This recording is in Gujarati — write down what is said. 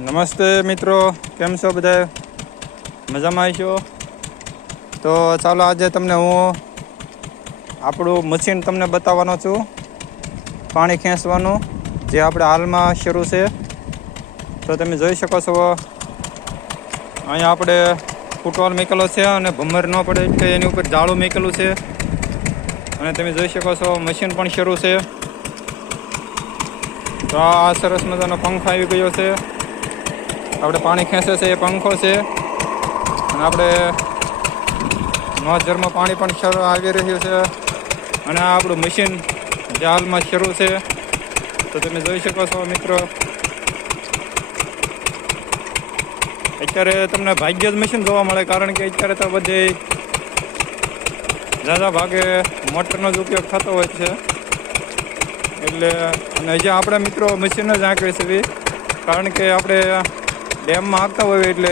નમસ્તે મિત્રો, કેમ છો બધા? મજામાં આવીશો? તો ચાલો આજે તમને હું આપણું મશીન તમને બતાવવાનો છું, પાણી ખેંચવાનું, જે આપણે હાલમાં શરૂ છે. તો તમે જોઈ શકો છો અહીંયા આપણે ફૂટવાલ મેકેલો છે અને ભમર ન પડે એટલે એની ઉપર જાળું મેકેલું છે. અને તમે જોઈ શકો છો મશીન પણ શરૂ છે. તો આ સરસ મજાનો પંખો આવી ગયો છે. આપણે પાણી ખેંચે છે એ પંખો છે. અને આપણે નોઝરમાં પાણી પણ આવી રહ્યું છે. અને આ આપણું મશીન જે હાલમાં શરૂ છે. તો તમે જોઈ શકો છો મિત્રો, અત્યારે તમને ભાગ્ય જ મશીન જોવા મળે, કારણ કે અત્યારે તો બધે ઝાઝા ભાગે મોટરનો જ ઉપયોગ થતો હોય છે. એટલે અને હજી આપણે મિત્રો મશીન જ આંકવી છે, કારણ કે આપણે ડેમમાં હાંકતા હોઈએ એટલે